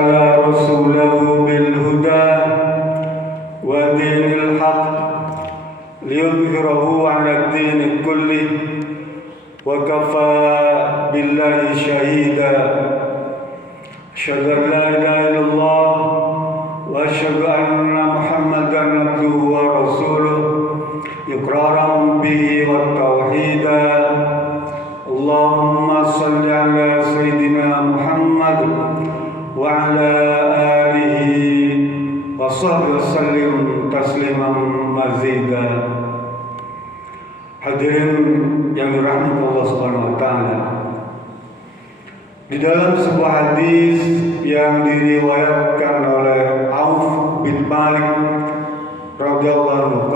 أرسل رسوله بالهدى ودين الحق ليظهره على الدين كله وكفى بالله شهيدا أشهد أن لا إله إلا الله وأشهد أن محمدا عبده ورسوله إقرارا به والتوحيدا اللهم صل على سيدنا محمد وعلى آله وصحبه وسلم تسليما مزيدا. Hadirin yang dirahmati Allah Subhanahu wa taala. Di dalam sebuah hadis yang diriwayatkan oleh Auf bin Malik radhiyallahu anhu,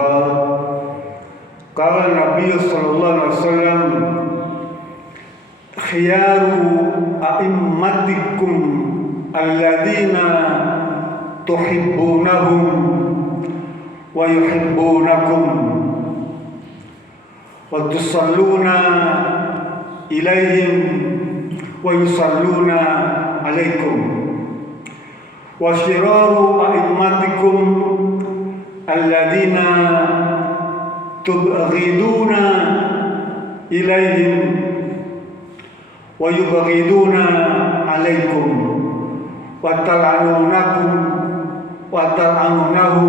qala Nabi sallallahu alaihi wasallam khiyaru a'immatikum alladzina tuhibbunahum wa yuhibbunakum wa tusalluna ilaihim wa yusalluna alaikum wa shiraru a'immatikum alladzina tubghiduna ilaihim wa yubghiduna alaikum wa tal'anunakum wa tal'anunahum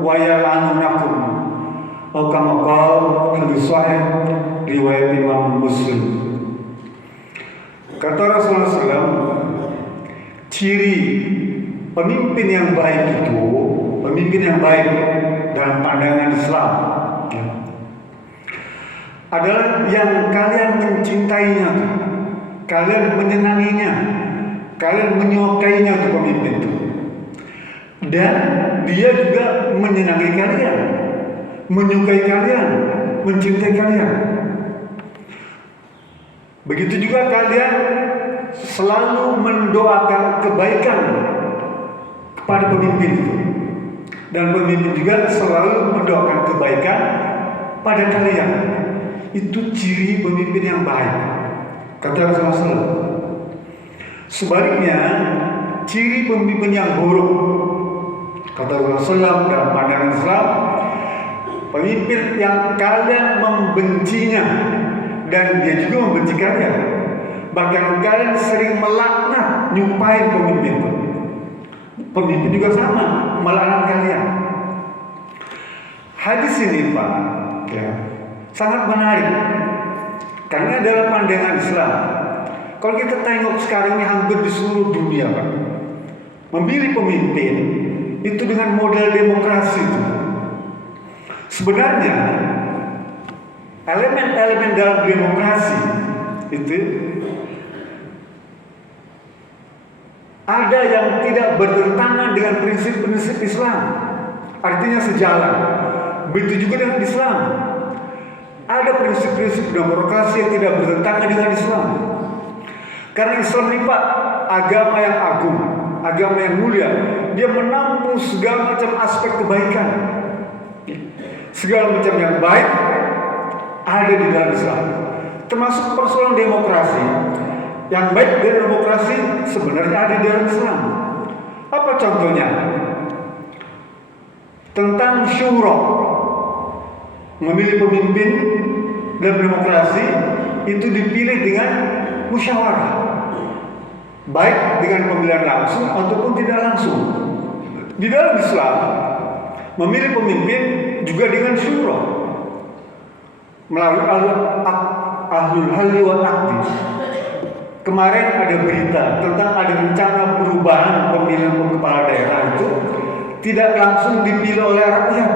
wa yal'anunakum. Kama qala hadis sahih riwayat Imam Muslim. Kata Rasulullah SAW, ciri pemimpin yang baik itu, pemimpin yang baik dalam pandangan Islam adalah yang kalian mencintainya, kalian menyenanginya, kalian menyukainya untuk pemimpin itu, dan dia juga menyenangi kalian, menyukai kalian, mencintai kalian. Begitu juga kalian selalu mendoakan kebaikan kepada pemimpin itu, dan pemimpin juga selalu mendoakan kebaikan pada kalian. Itu ciri pemimpin yang baik, kata Rasulullah SAW. Sebaliknya, ciri pemimpin yang buruk, kata Rasulullah SAW dalam pandangan Islam, pemimpin yang kalian membencinya dan dia juga membenci kalian. Bahkan kalian sering melaknat, nyumpain pemimpin. Pemimpin juga sama, melaknat kalian. Hadis ini Pak, sangat menarik karena dalam pandangan Islam, kalau kita tengok sekarang ini hampir di seluruh dunia Pak, memilih pemimpin itu dengan model demokrasi itu. Sebenarnya elemen-elemen dalam demokrasi itu ada yang tidak bertentangan dengan prinsip-prinsip Islam, artinya sejalan. Begitu juga dengan Islam, ada prinsip-prinsip demokrasi yang tidak bertentangan dengan Islam. Karena Islam ini Pak, agama yang agung, agama yang mulia, dia menampung segala macam aspek kebaikan, segala macam yang baik ada di dalam Islam, termasuk persoalan demokrasi. Yang baik dari demokrasi sebenarnya ada di dalam Islam. Apa contohnya? Tentang syura, memilih pemimpin dalam demokrasi itu dipilih dengan musyawarah, baik dengan pemilihan langsung ataupun tidak langsung. Di dalam Islam, memilih pemimpin juga dengan syura, melalui ahlul halli wal aqdi. Kemarin ada berita tentang ada rencana perubahan pemilihan kepala daerah itu tidak langsung dipilih oleh rakyat,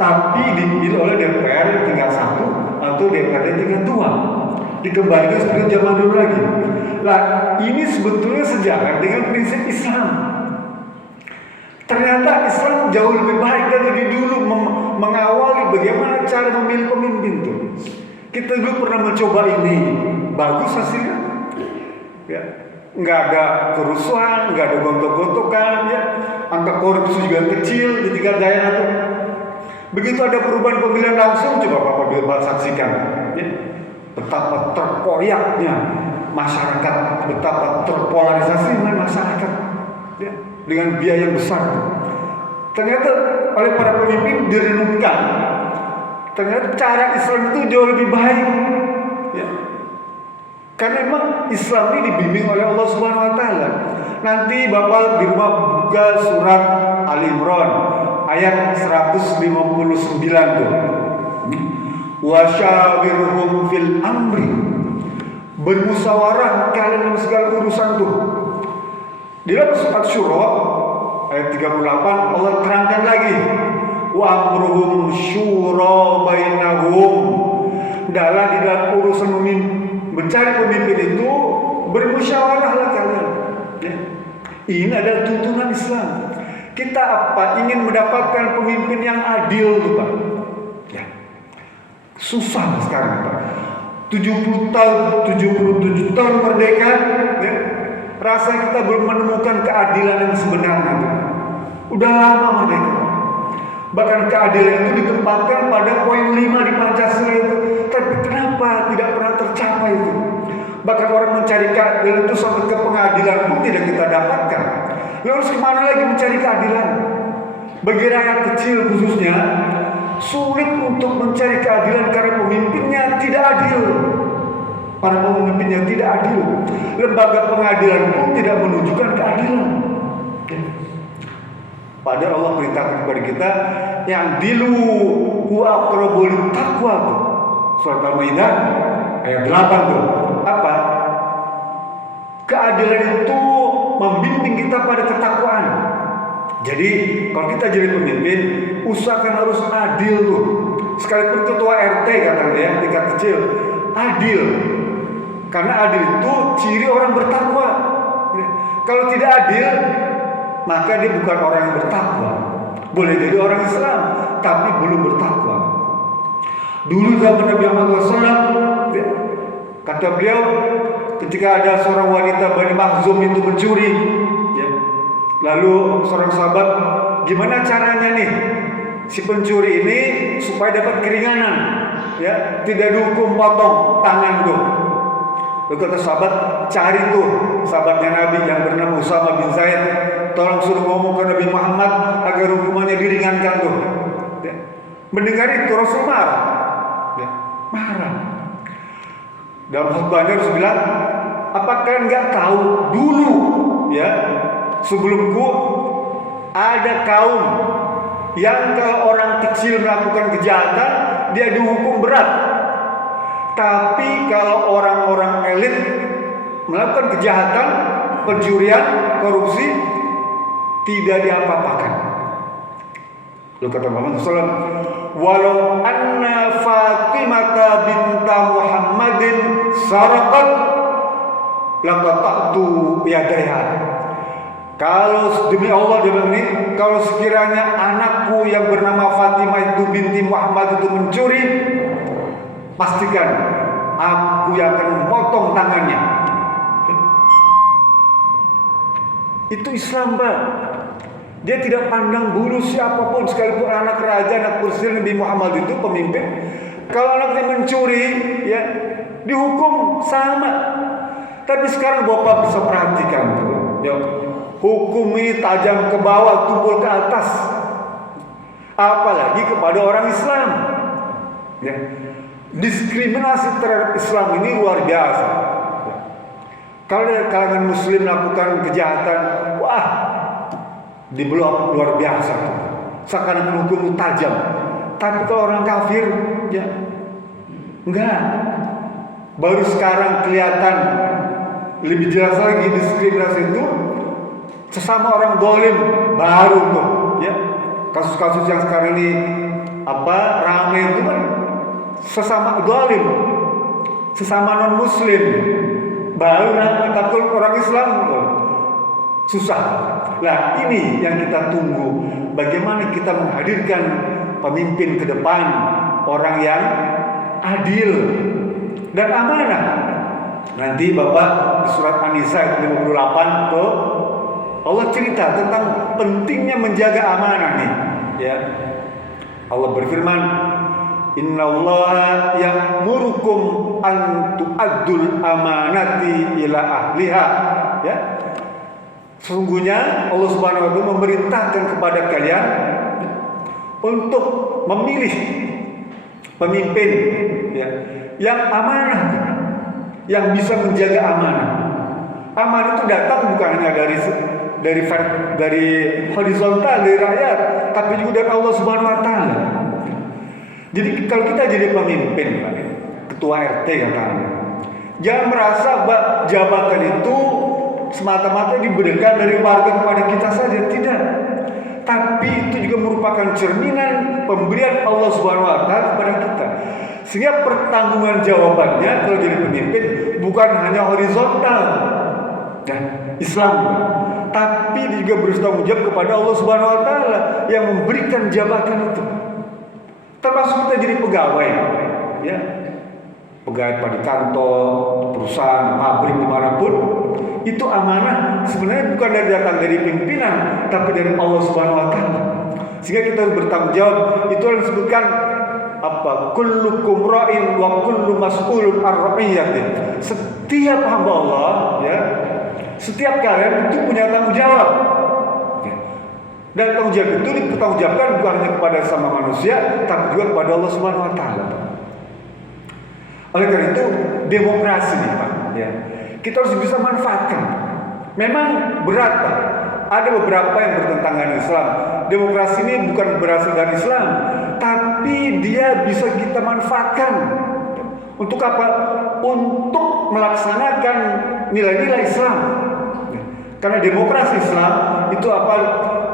tapi dipilih oleh DPR tingkat 1 atau DPRD tingkat 2. Dikembalikan seperti zaman dulu lagi. Nah, ini sebetulnya sejalan dengan prinsip Islam. Ternyata Islam jauh lebih baik dan lebih dulu mengawali bagaimana cara memilih pemimpin itu. Kita dulu pernah mencoba ini, bagus hasilnya. Ya, nggak ada kerusuhan, nggak ada gontok-gontokan, ya. Angka korupsi juga kecil di tingkat daerah itu. Begitu ada perubahan pemilihan langsung, coba Bapak Bilbal saksikan, ya. Betapa terkoyaknya masyarakat, betapa terpolarisasi masyarakat, ya, dengan biaya yang besar. Ternyata oleh para pemimpin direnungkan, ternyata cara Islam itu jauh lebih baik, ya. Karena memang Islam ini dibimbing oleh Allah Subhanahu Wa Taala. Nanti Bapak di rumah buka surat Ali Imran ayat 159 tuh. Wasyawirhum fil amri, bermusyawarah kalian dalam segala urusan tuh. Di dalam surat Syura ayat 38 Allah terangkan lagi, wa amruhum syura bainahum, di dalam urusan mencari pemimpin itu bermusyawarahlah kalian, ya. Ini adalah tuntunan Islam. Kita ingin mendapatkan pemimpin yang adil, Pak. Ya. Susah sekarang, Pak. 70 tahun, 77 tahun merdeka, ya. Rasa kita belum menemukan keadilan yang sebenarnya. Udah lama merdeka. Bahkan keadilan itu ditempatkan pada poin 5 di Pancasila itu. Tapi kenapa tidak pernah tercapai itu? Bahkan orang mencari keadilan itu sampai ke pengadilan pun tidak kita dapatkan. Lalu harus kemana lagi mencari keadilan? Bagi rakyat kecil khususnya, sulit untuk mencari keadilan karena pemimpinnya tidak adil. Para pemimpinnya tidak adil. Lembaga pengadilan pun tidak menunjukkan keadilan. Padahal Allah perintahkan kepada kita yang dilu wa aqrabul taqwa. Surat Al-Maidah ayat 8 tuh. Apa? Keadilan itu membimbing kita pada ketakwaan. Jadi kalau kita jadi pemimpin, usahakan harus adil tuh. Sekalipun ketua RT katanya ya, tingkat kecil, adil. Karena adil itu ciri orang bertakwa. Kalau tidak adil, maka dia bukan orang yang bertakwa. Boleh jadi orang Islam, tapi belum bertakwa. Dulu zaman Nabi Muhammad SAW, kata beliau, ketika ada seorang wanita Bani Makhzum itu mencuri, ya, lalu seorang sahabat, gimana caranya nih si pencuri ini supaya dapat keringanan, ya, tidak dihukum potong tangan tuh. Lalu kata sahabat, cari tuh sahabatnya Nabi yang bernama Usama bin Zaid, tolong suruh ngomong ke Nabi Muhammad agar hukumannya diringankan tuh. Ya. Mendengar itu Rasul marah, ya, marah. Dalam khutbahnya Rasul bilang, apa kalian nggak tahu dulu, ya, sebelumku ada kaum yang kalau orang kecil melakukan kejahatan dia dihukum berat. Tapi kalau orang-orang elit melakukan kejahatan, pencurian, korupsi, tidak diapa-apakan. Lalu kata Muhammad SAW, walau anna Fatimah binta Muhammadin saraqat laqata'tu yadaiha. Kalau demi Allah dia bilang ini, kalau sekiranya anakku yang bernama Fatimah itu binti Muhammad itu mencuri, pastikan aku yang akan memotong tangannya. Itu Islam, Pak. Dia tidak pandang bulu siapapun, sekalipun anak raja, anak presiden Nabi Muhammad itu pemimpin. Kalau anaknya mencuri, ya dihukum sama. Tapi sekarang Bapak bisa perhatikan, ya, hukum ini tajam ke bawah, tumpul ke atas. Apalagi kepada orang Islam. Ya. Diskriminasi terhadap Islam ini luar biasa. Kalau dari kalangan Muslim melakukan kejahatan, wah, diblok luar biasa. Seakan-akan hukum tajam. Tapi kalau orang kafir, ya enggak. Baru sekarang kelihatan lebih jelas lagi diskriminasi itu sesama orang zalim baru tuh, ya. Kasus-kasus yang sekarang ini ramai itu kan sesama zalim, sesama non muslim, baru takut orang Islam susah. Nah, ini yang kita tunggu, bagaimana kita menghadirkan pemimpin ke depan, orang yang adil dan amanah. Nanti Bapak di surat An-Nisa ayat 58 tuh Allah cerita tentang pentingnya menjaga amanah nih, ya. Allah berfirman, Innallaha ya'murukum an tu'addul amanati ila ahliha, ya. Sesungguhnya Allah Subhanahu wa taala memerintahkan kepada kalian untuk memilih pemimpin ya, yang amanah, yang bisa menjaga amanah. Amanah itu datang bukan hanya dari horizontal, dari rakyat, tapi juga dari Allah Subhanahu wa taala. Jadi kalau kita jadi pemimpin, Pak, ketua RT katakanlah, jangan merasa jabatan itu semata-mata diberikan dari warga kepada kita saja, tidak. Tapi itu juga merupakan cerminan pemberian Allah Subhanahu wa taala kepada kita. Sehingga pertanggungjawaban jawabannya kalau jadi pemimpin bukan hanya horizontal dan Islam, tapi juga bertanggung jawab kepada Allah Subhanahu wa taala yang memberikan jabatan itu. Termasuk kita jadi pegawai, ya. Pegawai di kantor, perusahaan, pabrik, dimanapun, itu amanah sebenarnya bukan datang dari pimpinan, tapi dari Allah Subhanahu wa taala. Sehingga kita harus bertanggung jawab. Itu yang disebutkan apa? Kullukum ra'in wa kullu mas'ulun ar-ra'iyati. Setiap hamba Allah, ya, setiap kalian itu punya tanggung jawab. Dan tanggung jawab itu dipertanggungjawabkan bukan hanya kepada sama manusia, tapi juga kepada Allah Subhanahu wa taala. Oleh karena itu, demokrasi nih, Pak, ya, kita harus bisa manfaatkan. Memang berat, Pak. Ada beberapa yang bertentangan dengan Islam. Demokrasi ini bukan berasal dari Islam, tapi dia bisa kita manfaatkan. Untuk apa? Untuk melaksanakan nilai-nilai Islam. Karena demokrasi Islam itu apa?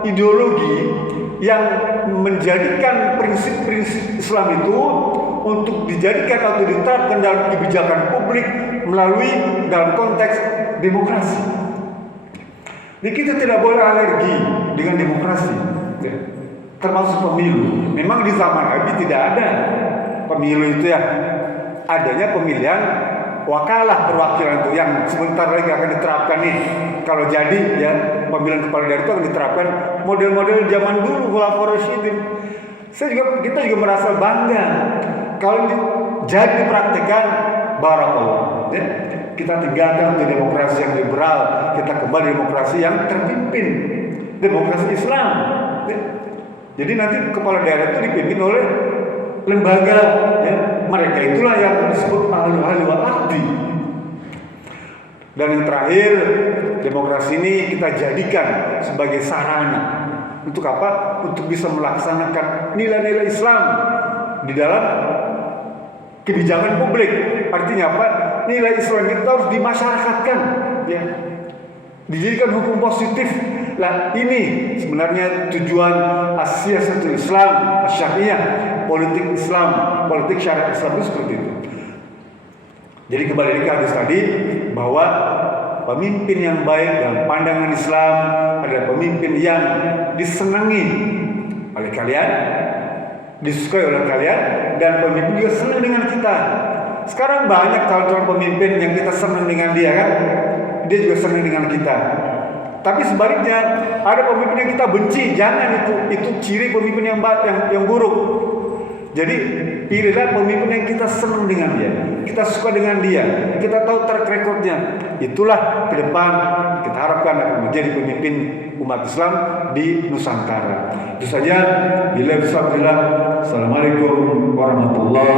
Ideologi yang menjadikan prinsip-prinsip Islam itu untuk dijadikan atau diterapkan dalam kebijakan publik melalui dalam konteks demokrasi. Jadi kita tidak boleh alergi dengan demokrasi, ya, termasuk pemilu. Memang di zaman Nabi tidak ada pemilu itu, ya, adanya pemilihan wakalah perwakilan itu yang sebentar lagi akan diterapkan nih. Kalau jadi, ya, pemilihan kepala daerah itu akan diterapkan model-model zaman dulu, Khulafaur Rasyidin. Kita juga merasa bangga kalau jadi dipraktikkan, barakallah, ya. Kita tinggalkan untuk demokrasi yang liberal, kita kembali demokrasi yang terpimpin, demokrasi Islam, ya. Jadi nanti kepala daerah itu dipimpin oleh lembaga, ya, mereka itulah yang disebut ahli waqti. Dan yang terakhir, demokrasi ini kita jadikan sebagai sarana untuk apa? Untuk bisa melaksanakan nilai-nilai Islam di dalam kebijakan publik. Artinya apa? Nilai Islam itu harus dimasyarakatkan, ya, dijadikan hukum positif. Lah, ini sebenarnya tujuan siasatul Islam syariah, politik Islam, politik syariat Islam itu seperti itu. Jadi kembali ke hadis tadi bahwa pemimpin yang baik dalam pandangan Islam adalah pemimpin yang disenangi oleh kalian, disukai oleh kalian, dan pemimpin juga senang dengan kita. Sekarang banyak calon pemimpin yang kita senang dengan dia, kan? Dia juga senang dengan kita. Tapi sebaliknya ada pemimpin yang kita benci. Jangan, itu ciri pemimpin yang buruk. Jadi pilihlah pemimpin yang kita senang dengan dia, kita suka dengan dia, kita tahu track recordnya. Itulah ke depan kita harapkan akan menjadi pemimpin umat Islam di Nusantara. Itu saja. Bila bisa. Assalamualaikum warahmatullahi